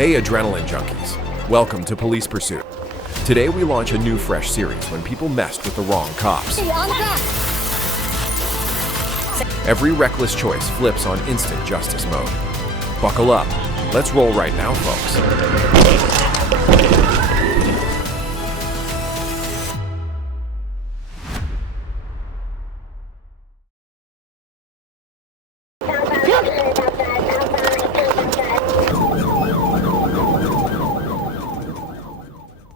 Hey adrenaline junkies, welcome to Police Pursuit. Today we launch a new fresh series when people messed with the wrong cops. Every reckless choice flips on instant justice mode. Buckle up, let's roll right now, folks.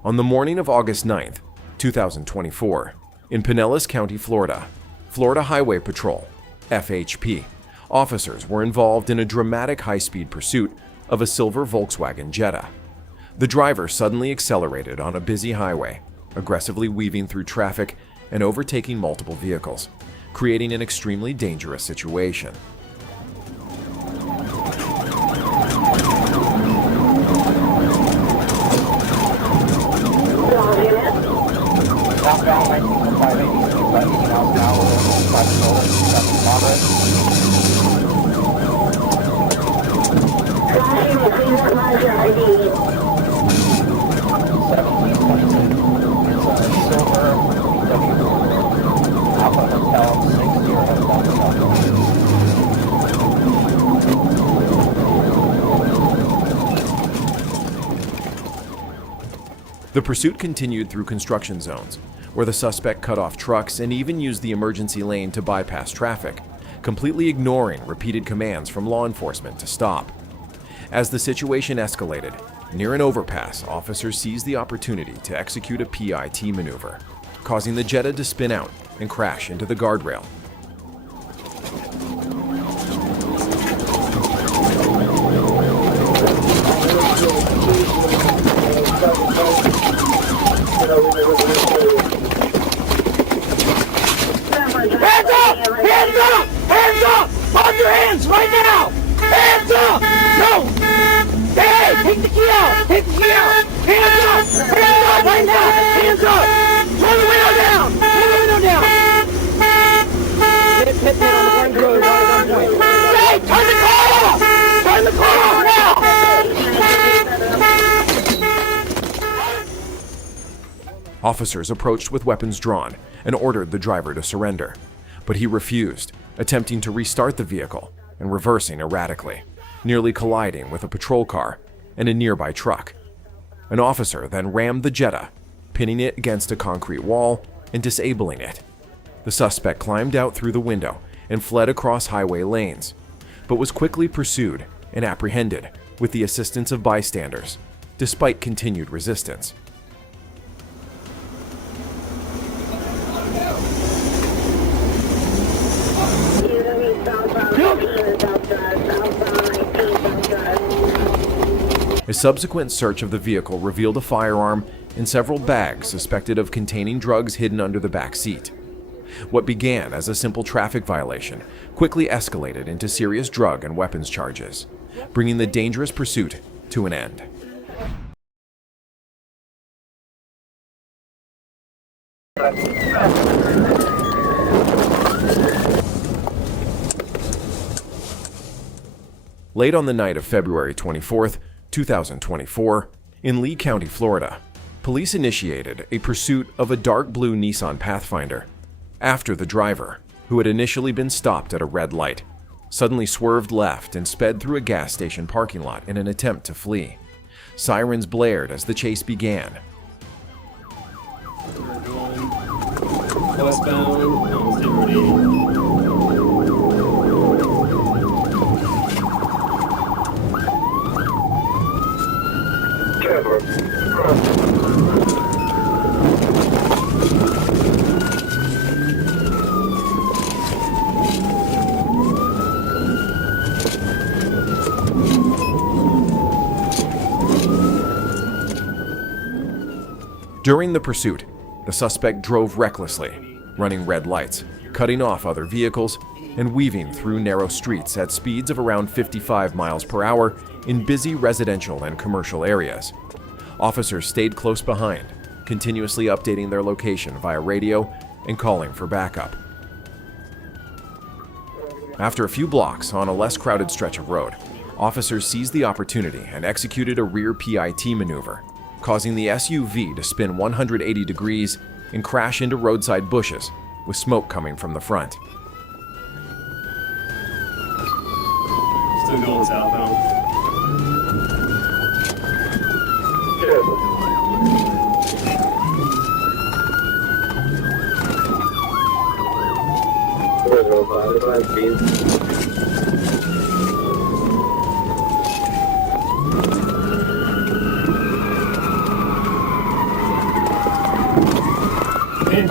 On the morning of August 9th, 2024, in Pinellas County, Florida, Florida Highway Patrol, FHP, officers were involved in a dramatic high-speed pursuit of a silver Volkswagen Jetta. The driver suddenly accelerated on a busy highway, aggressively weaving through traffic and overtaking multiple vehicles, creating an extremely dangerous situation. The pursuit continued through construction zones, where the suspect cut off trucks and even used the emergency lane to bypass traffic, completely ignoring repeated commands from law enforcement to stop. As the situation escalated, near an overpass, officers seized the opportunity to execute a PIT maneuver, causing the Jetta to spin out and crash into the guardrail. Hands up! Hands up! Hands up! On your hands right now! Hands up! No! Hey! Take the key out! Take the key out! Hands up! Hands up right now! Hands up! Roll the window down! Roll the window down! Hit on the front road right at gunpoint. Hey! Turn the car off! Turn the car off now! Officers approached with weapons drawn and ordered the driver to surrender, but he refused, attempting to restart the vehicle and reversing erratically, nearly colliding with a patrol car and a nearby truck. An officer then rammed the Jetta, pinning it against a concrete wall and disabling it. The suspect climbed out through the window and fled across highway lanes, but was quickly pursued and apprehended with the assistance of bystanders, despite continued resistance. A subsequent search of the vehicle revealed a firearm and several bags suspected of containing drugs hidden under the back seat. What began as a simple traffic violation quickly escalated into serious drug and weapons charges, bringing the dangerous pursuit to an end. Late on the night of February 24th, 2024, in Lee County, Florida, police initiated a pursuit of a dark blue Nissan Pathfinder after the driver, who had initially been stopped at a red light, suddenly swerved left and sped through a gas station parking lot in an attempt to flee. Sirens blared as the chase began. During the pursuit, the suspect drove recklessly, running red lights, cutting off other vehicles, and weaving through narrow streets at speeds of around 55 miles per hour in busy residential and commercial areas. Officers stayed close behind, continuously updating their location via radio and calling for backup. After a few blocks on a less crowded stretch of road, Officers seized the opportunity and executed a rear PIT maneuver, causing the SUV to spin 180 degrees and crash into roadside bushes, with smoke coming from the front. Still going southbound.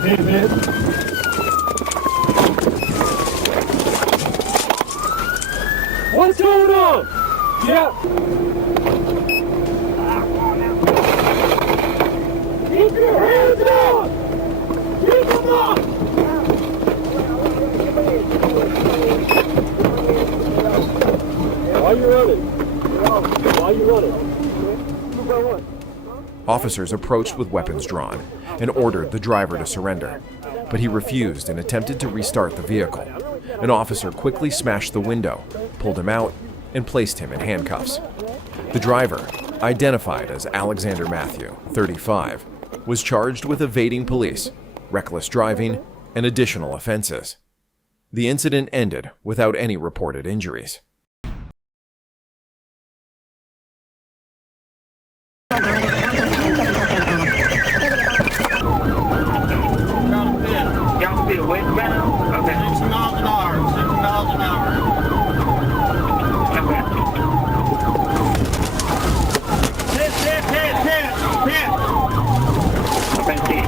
Man. What's going on? Yeah. Keep your hands up! Keep them up! Why are you running? Why are you running? Officers approached with weapons drawn and ordered the driver to surrender, but he refused and attempted to restart the vehicle. An officer quickly smashed the window, pulled him out, and placed him in handcuffs. The driver, identified as Alexander Matthew, 35, was charged with evading police, reckless driving, and additional offenses. The incident ended without any reported injuries. Y'all see the westbound? Okay. 60 miles an hour. 60 miles an hour. Okay. Hit. Okay, see.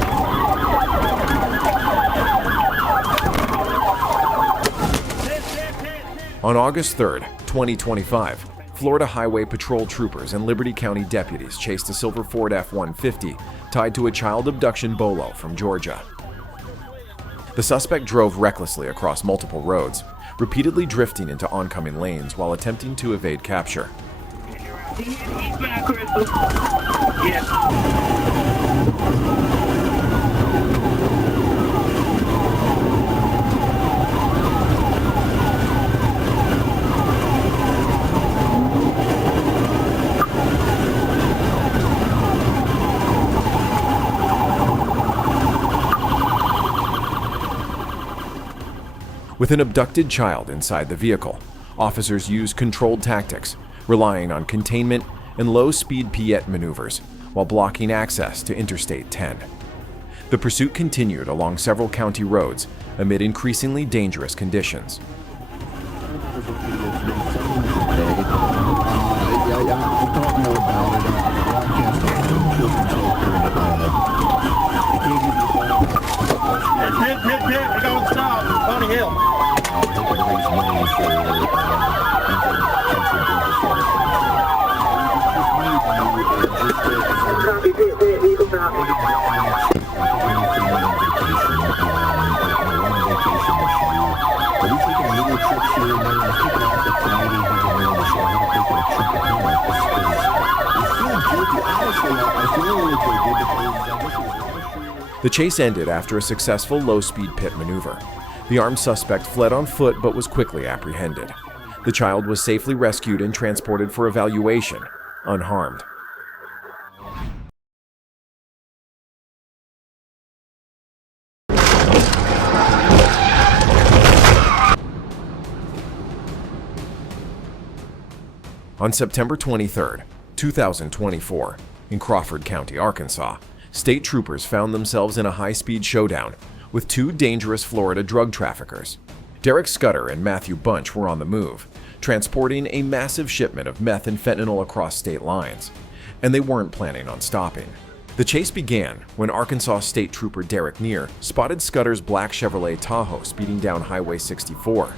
On August 3, 2025, Florida Highway Patrol troopers and Liberty County deputies chased a silver Ford F-150 tied to a child abduction bolo from Georgia. The suspect drove recklessly across multiple roads, repeatedly drifting into oncoming lanes while attempting to evade capture. With an abducted child inside the vehicle, officers used controlled tactics, relying on containment and low-speed piette maneuvers while blocking access to Interstate 10. The pursuit continued along several county roads amid increasingly dangerous conditions. We're going south. Pony Hill. The chase ended after a successful low-speed pit maneuver. The armed suspect fled on foot but was quickly apprehended. The child was safely rescued and transported for evaluation, unharmed. On September 23, 2024, in Crawford County, Arkansas, state troopers found themselves in a high-speed showdown with two dangerous Florida drug traffickers. Derek Scudder and Matthew Bunch were on the move, transporting a massive shipment of meth and fentanyl across state lines, and they weren't planning on stopping. The chase began when Arkansas State Trooper Derek Neer spotted Scudder's black Chevrolet Tahoe speeding down Highway 64.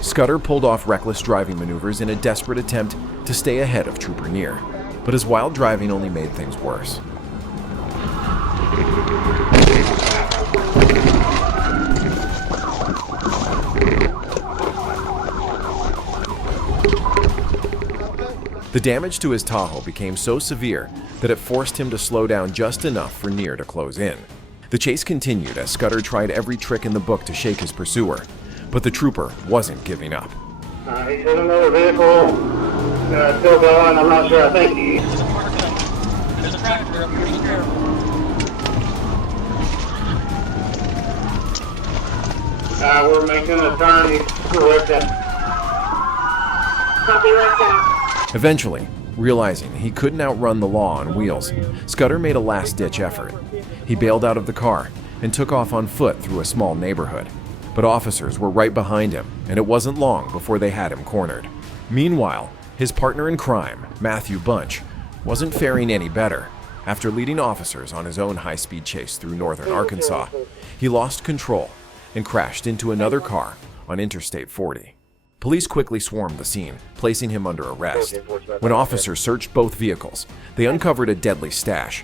Scudder pulled off reckless driving maneuvers in a desperate attempt to stay ahead of Trooper Neer, but his wild driving only made things worse. The damage to his Tahoe became so severe that it forced him to slow down just enough for Neer to close in. The chase continued as Scudder tried every trick in the book to shake his pursuer, but the trooper wasn't giving up. He's in another vehicle, still going, I'm not sure, I think he... There's a tractor up here, be careful. We're making a turn, he's correcting. Copy right down. Eventually, realizing he couldn't outrun the law on wheels, Scudder made a last-ditch effort. He bailed out of the car and took off on foot through a small neighborhood. But officers were right behind him, and it wasn't long before they had him cornered. Meanwhile, his partner in crime, Matthew Bunch, wasn't faring any better. After leading officers on his own high-speed chase through northern Arkansas, he lost control and crashed into another car on Interstate 40. Police quickly swarmed the scene, placing him under arrest. When officers searched both vehicles, they uncovered a deadly stash: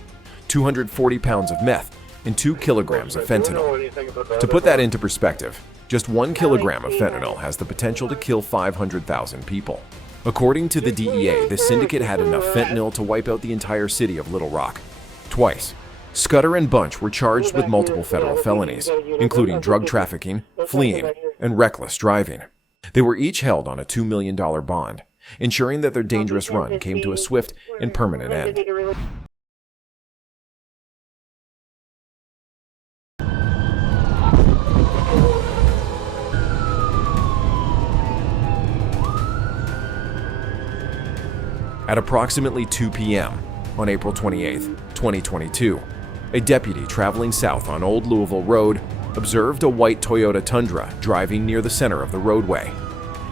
240 pounds of meth and 2 kilograms of fentanyl. To put that into perspective, just 1 kilogram of fentanyl has the potential to kill 500,000 people. According to the DEA, this syndicate had enough fentanyl to wipe out the entire city of Little Rock. Twice, Scudder and Bunch were charged with multiple federal felonies, including drug trafficking, fleeing, and reckless driving. They were each held on a $2 million bond, ensuring that their dangerous run came to a swift and permanent end. At approximately 2 p.m. on April 28, 2022, a deputy traveling south on Old Louisville Road observed a white Toyota Tundra driving near the center of the roadway.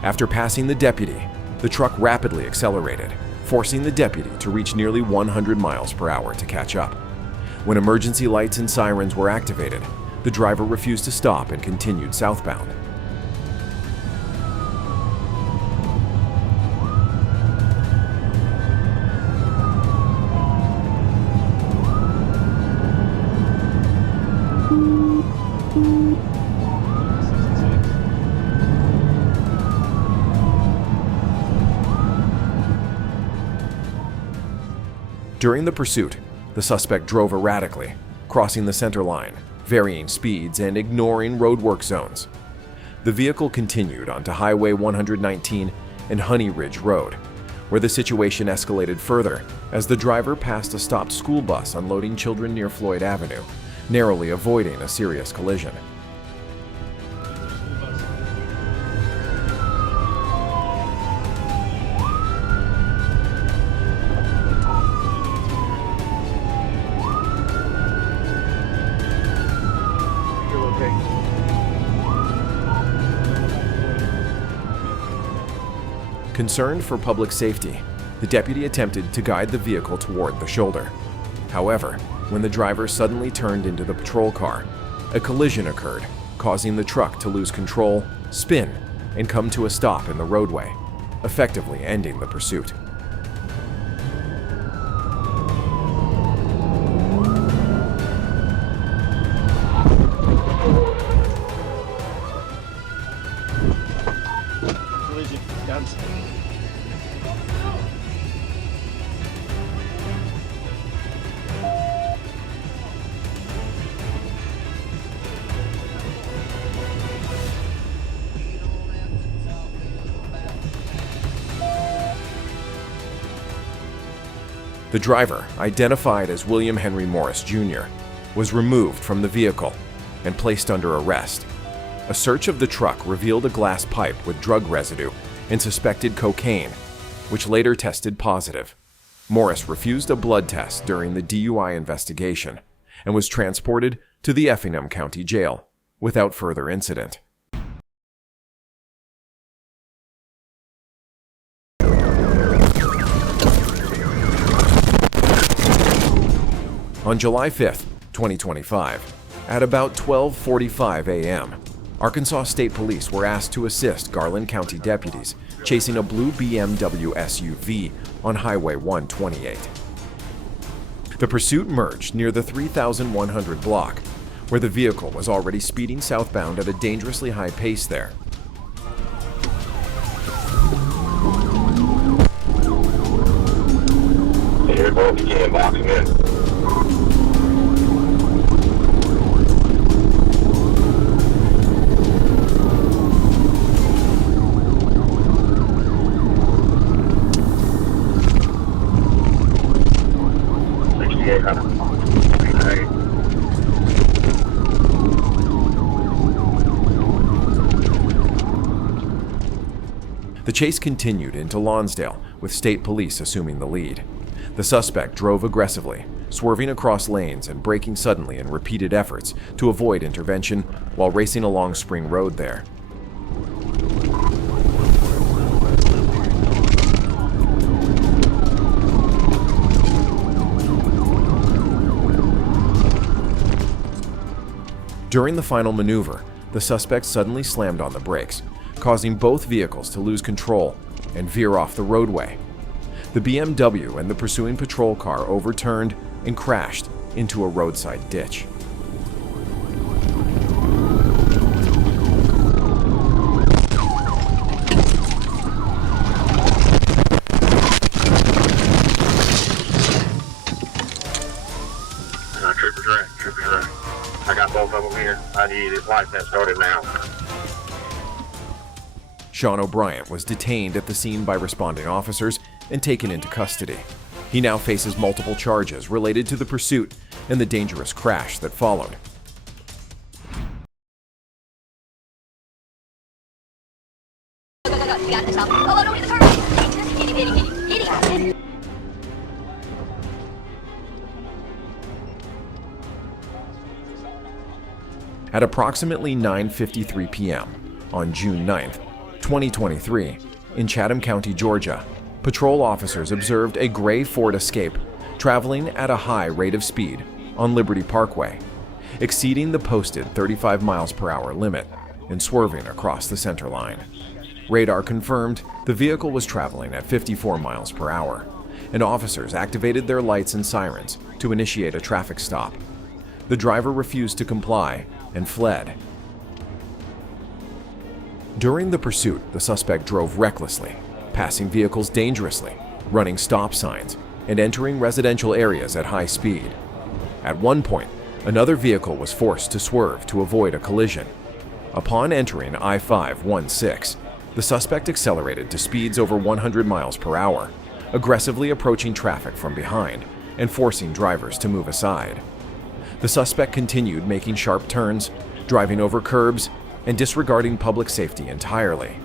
After passing the deputy, the truck rapidly accelerated, forcing the deputy to reach nearly 100 miles per hour to catch up. When emergency lights and sirens were activated, the driver refused to stop and continued southbound. During the pursuit, the suspect drove erratically, crossing the center line, varying speeds, and ignoring roadwork zones. The vehicle continued onto Highway 119 and Honey Ridge Road, where the situation escalated further as the driver passed a stopped school bus unloading children near Floyd Avenue, narrowly avoiding a serious collision. Concerned for public safety, the deputy attempted to guide the vehicle toward the shoulder. However, when the driver suddenly turned into the patrol car, a collision occurred, causing the truck to lose control, spin, and come to a stop in the roadway, effectively ending the pursuit. Collision, guns. The driver, identified as William Henry Morris Jr., was removed from the vehicle and placed under arrest. A search of the truck revealed a glass pipe with drug residue and suspected cocaine, which later tested positive. Morris refused a blood test during the DUI investigation and was transported to the Effingham County Jail without further incident. On July 5, 2025, at about 12:45 a.m., Arkansas State Police were asked to assist Garland County deputies chasing a blue BMW SUV on Highway 128. The pursuit merged near the 3100 block, where the vehicle was already speeding southbound at a dangerously high pace there. vehicle and began boxing in. The chase continued into Lonsdale, with state police assuming the lead. The suspect drove aggressively, swerving across lanes and braking suddenly in repeated efforts to avoid intervention while racing along Spring Road there. During the final maneuver, the suspect suddenly slammed on the brakes, causing both vehicles to lose control and veer off the roadway. The BMW and the pursuing patrol car overturned and crashed into a roadside ditch. Troopers right. I got both of them here. I need his license started now. Sean O'Brien was detained at the scene by responding officers and taken into custody. He now faces multiple charges related to the pursuit and the dangerous crash that followed. At approximately 9:53 p.m. on June 9th, 2023, in Chatham County, Georgia, patrol officers observed a gray Ford Escape traveling at a high rate of speed on Liberty Parkway, exceeding the posted 35 miles per hour limit and swerving across the center line. Radar confirmed the vehicle was traveling at 54 miles per hour, and officers activated their lights and sirens to initiate a traffic stop. The driver refused to comply and fled. During the pursuit, the suspect drove recklessly, passing vehicles dangerously, running stop signs, and entering residential areas at high speed. At one point, another vehicle was forced to swerve to avoid a collision. Upon entering I-516, the suspect accelerated to speeds over 100 miles per hour, aggressively approaching traffic from behind and forcing drivers to move aside. The suspect continued making sharp turns, driving over curbs, and disregarding public safety entirely.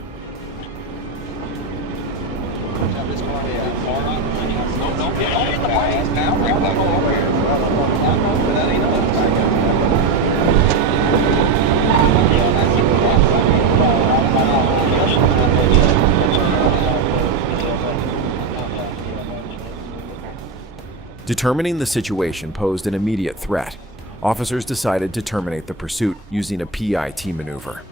Determining the situation posed an immediate threat, officers decided to terminate the pursuit using a PIT maneuver.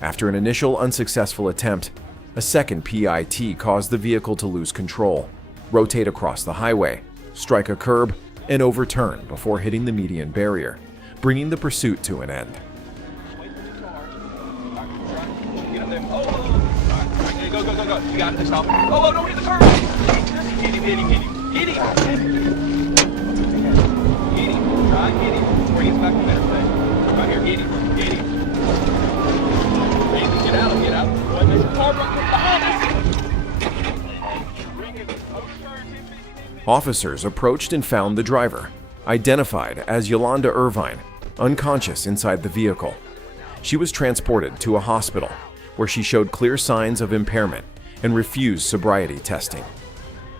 After an initial unsuccessful attempt, a second PIT caused the vehicle to lose control, rotate across the highway, strike a curb, and overturn before hitting the median barrier, bringing the pursuit to an end. Go. You got it. Stop. Oh, don't hit the curb. Hit him. Try and get him before he gets back to better place. Right here, get him. Get out. Go ahead, there's a car behind us. Officers approached and found the driver, identified as Yolanda Irvine, unconscious inside the vehicle. She was transported to a hospital where she showed clear signs of impairment and refused sobriety testing.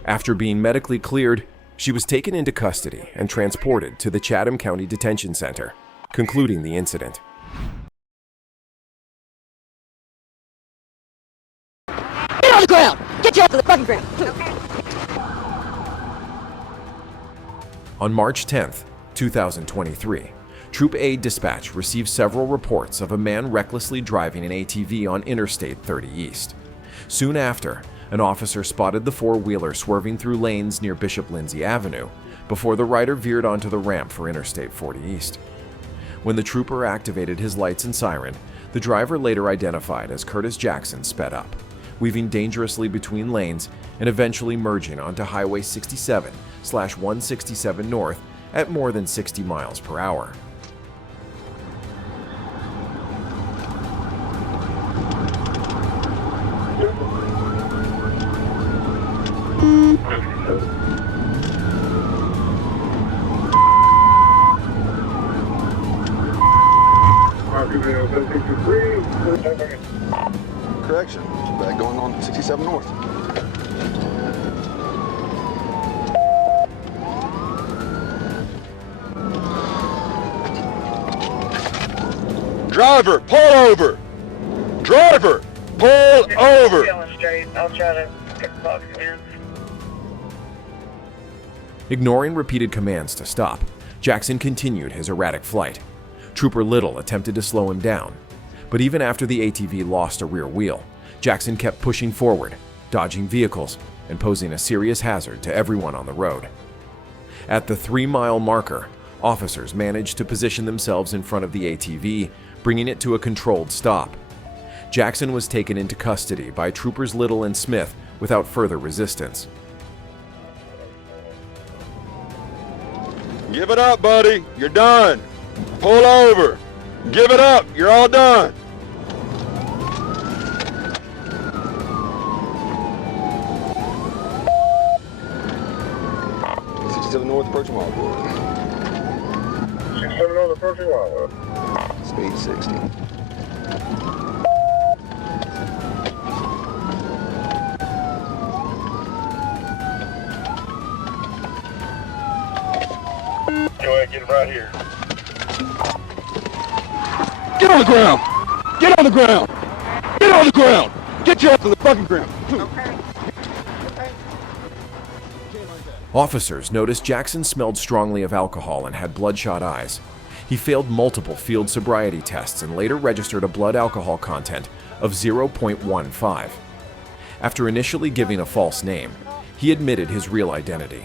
After being medically cleared, she was taken into custody and transported to the Chatham County Detention Center, concluding the incident. Get on the ground! Get you off the fucking ground! On March 10th, 2023, Troop A Dispatch received several reports of a man recklessly driving an ATV on Interstate 30 East. Soon after, an officer spotted the four-wheeler swerving through lanes near Bishop Lindsay Avenue before the rider veered onto the ramp for Interstate 40 East. When the trooper activated his lights and siren, the driver, later identified as Curtis Jackson, sped up, weaving dangerously between lanes and eventually merging onto Highway 67 167 north at more than 60 miles per hour. Correction, back going on 67 north. Driver, pull over! Driver, pull over! I'll try to get CopsCam. Ignoring repeated commands to stop, Jackson continued his erratic flight. Trooper Little attempted to slow him down, but even after the ATV lost a rear wheel, Jackson kept pushing forward, dodging vehicles, and posing a serious hazard to everyone on the road. At the 3-mile marker, officers managed to position themselves in front of the ATV, bringing it to a controlled stop. Jackson was taken into custody by Troopers Little and Smith without further resistance. Give it up, buddy. You're done. Pull over. Give it up. You're all done. North approaching Wildwood. 67 north approaching Wildwood. Speed 60. Go ahead, get him right here. Get on the ground. Get on the ground. Get on the ground. Get you off to the fucking ground. Officers noticed Jackson smelled strongly of alcohol and had bloodshot eyes. He failed multiple field sobriety tests and later registered a blood alcohol content of 0.15. After initially giving a false name, he admitted his real identity.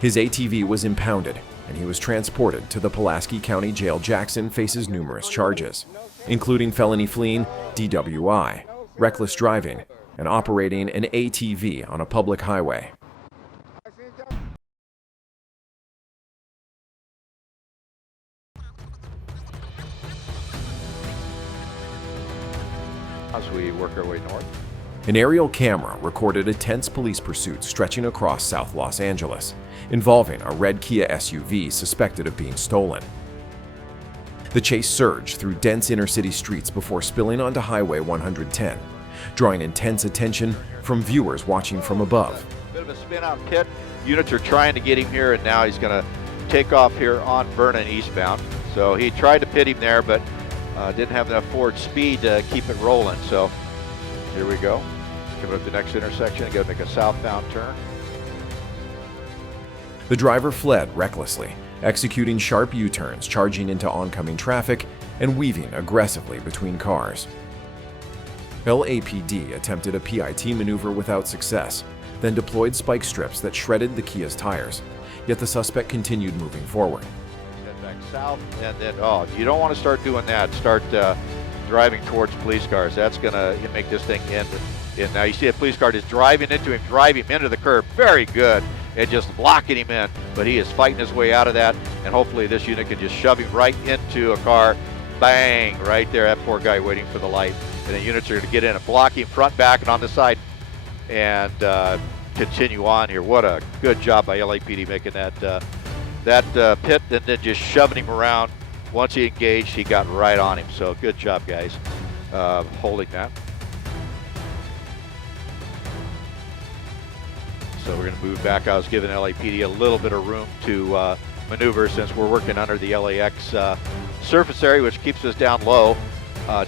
His ATV was impounded, and he was transported to the Pulaski County Jail. Jackson faces numerous charges, including felony fleeing, DWI, reckless driving, and operating an ATV on a public highway. As we work our way north. An aerial camera recorded a tense police pursuit stretching across South Los Angeles, involving a red Kia SUV suspected of being stolen. The chase surged through dense inner-city streets before spilling onto Highway 110, drawing intense attention from viewers watching from above. Bit of a spin-out pit. Units are trying to get him here, and now he's going to take off here on Vernon eastbound. So he tried to pit him there, but didn't have enough forward speed to keep it rolling. So here we go. Coming up the next intersection, got to make a southbound turn. The driver fled recklessly, executing sharp U-turns, charging into oncoming traffic, and weaving aggressively between cars. LAPD attempted a PIT maneuver without success, then deployed spike strips that shredded the Kia's tires, yet the suspect continued moving forward. Head back south, and then, you don't want to start doing that. Start driving towards police cars. That's going to make this thing end. And now you see a police car just driving into him, drive him into the curb. Very good. And just blocking him in. But he is fighting his way out of that. And hopefully this unit can just shove him right into a car. Bang! Right there. That poor guy waiting for the light. And the units are going to get in and block him front, back, and on the side. And continue on here. What a good job by LAPD making that pit and then just shoving him around. Once he engaged, he got right on him. So good job, guys, holding that. So we're going to move back. I was giving LAPD a little bit of room to maneuver since we're working under the LAX surface area, which keeps us down low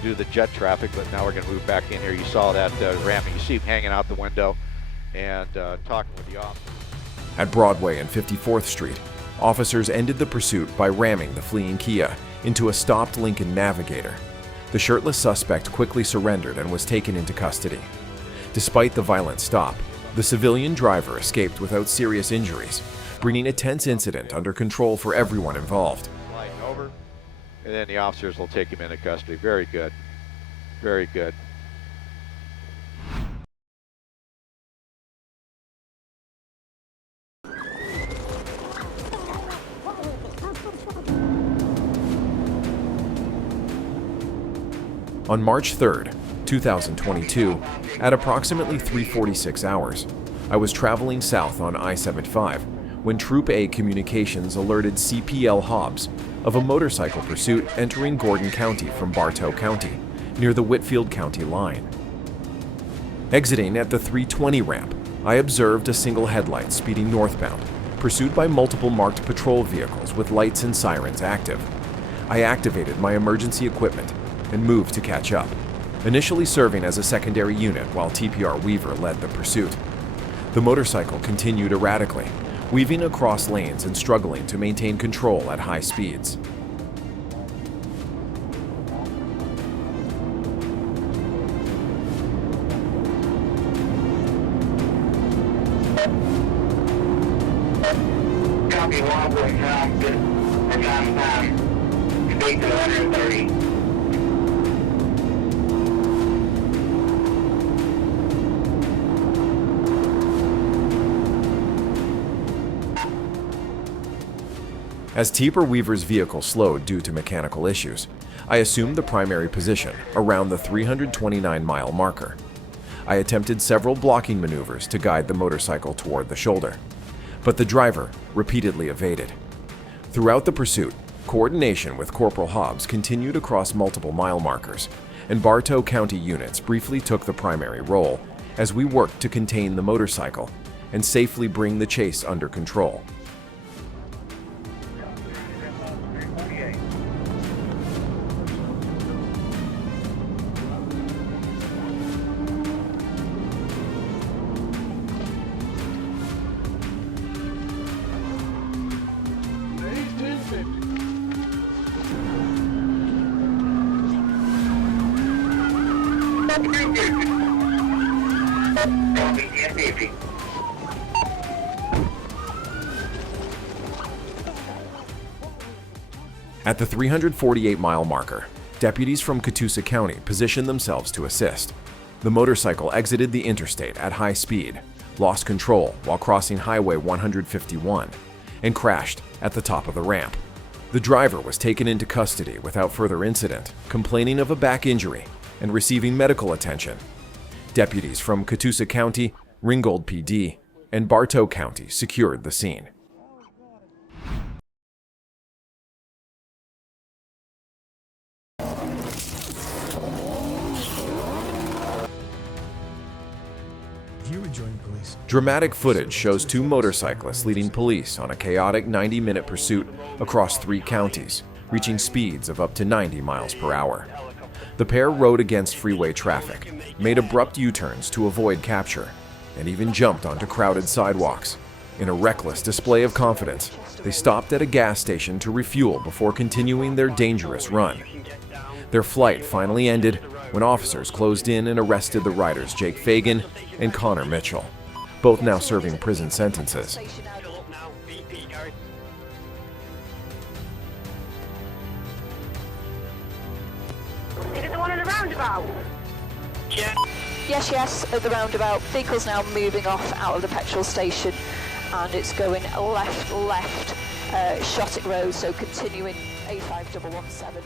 due to the jet traffic. But now we're going to move back in here. You saw that ramming. You see him hanging out the window and talking with the officer. At Broadway and 54th Street, officers ended the pursuit by ramming the fleeing Kia into a stopped Lincoln Navigator. The shirtless suspect quickly surrendered and was taken into custody. Despite the violent stop, the civilian driver escaped without serious injuries, bringing a tense incident under control for everyone involved. Sliding over, and then the officers will take him into custody. Very good. Very good. On March 3rd, 2022, at approximately 3:46 hours, I was traveling south on I-75 when Troop A Communications alerted CPL Hobbs of a motorcycle pursuit entering Gordon County from Bartow County, near the Whitfield County line. Exiting at the 320 ramp, I observed a single headlight speeding northbound, pursued by multiple marked patrol vehicles with lights and sirens active. I activated my emergency equipment and moved to catch up, initially serving as a secondary unit while TPR Weaver led the pursuit. The motorcycle continued erratically, weaving across lanes and struggling to maintain control at high speeds. Copy 1.9, time. Speed to 130. As TPR Weaver's vehicle slowed due to mechanical issues, I assumed the primary position around the 329-mile marker. I attempted several blocking maneuvers to guide the motorcycle toward the shoulder, but the driver repeatedly evaded. Throughout the pursuit, coordination with Corporal Hobbs continued across multiple mile markers, and Bartow County units briefly took the primary role as we worked to contain the motorcycle and safely bring the chase under control. At the 348-mile marker, deputies from Catoosa County positioned themselves to assist. The motorcycle exited the interstate at high speed, lost control while crossing Highway 151, and crashed at the top of the ramp. The driver was taken into custody without further incident, complaining of a back injury and receiving medical attention. Deputies from Catoosa County, Ringgold PD, and Bartow County secured the scene. Dramatic footage shows two motorcyclists leading police on a chaotic 90-minute pursuit across 3 counties, reaching speeds of up to 90 miles per hour. The pair rode against freeway traffic, made abrupt U-turns to avoid capture, and even jumped onto crowded sidewalks. In a reckless display of confidence, they stopped at a gas station to refuel before continuing their dangerous run. Their flight finally ended when officers closed in and arrested the riders Jake Fagan and Connor Mitchell, both now serving prison sentences. Is it the one in the roundabout? Yes, at the roundabout. Vehicle's now moving off out of the petrol station, and it's going left, Shottick Road, so continuing A5117.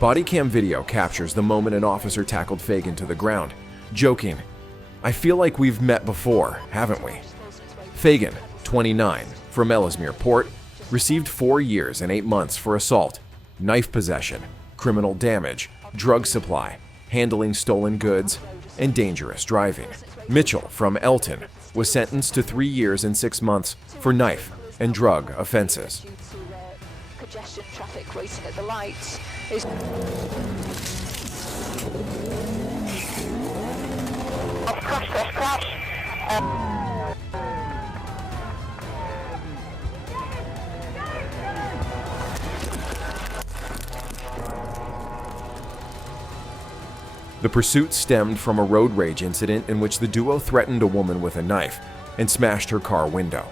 Body cam video captures the moment an officer tackled Fagan to the ground, joking, "I feel like we've met before, haven't we?" Fagan, 29, from Ellesmere Port, received 4 years and 8 months for assault, knife possession, criminal damage, drug supply, handling stolen goods, and dangerous driving. Mitchell, from Elton, was sentenced to 3 years and 6 months for knife and drug offenses. Congestion traffic waiting at the lights is... Cross. The pursuit stemmed from a road rage incident in which the duo threatened a woman with a knife and smashed her car window.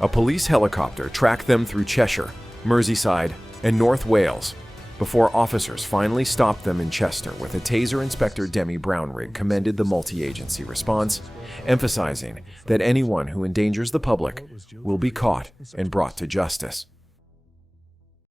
A police helicopter tracked them through Cheshire, Merseyside, and North Wales before officers finally stopped them in Chester with a Taser Inspector Demi Brownrigg commended the multi-agency response, emphasizing that anyone who endangers the public will be caught and brought to justice.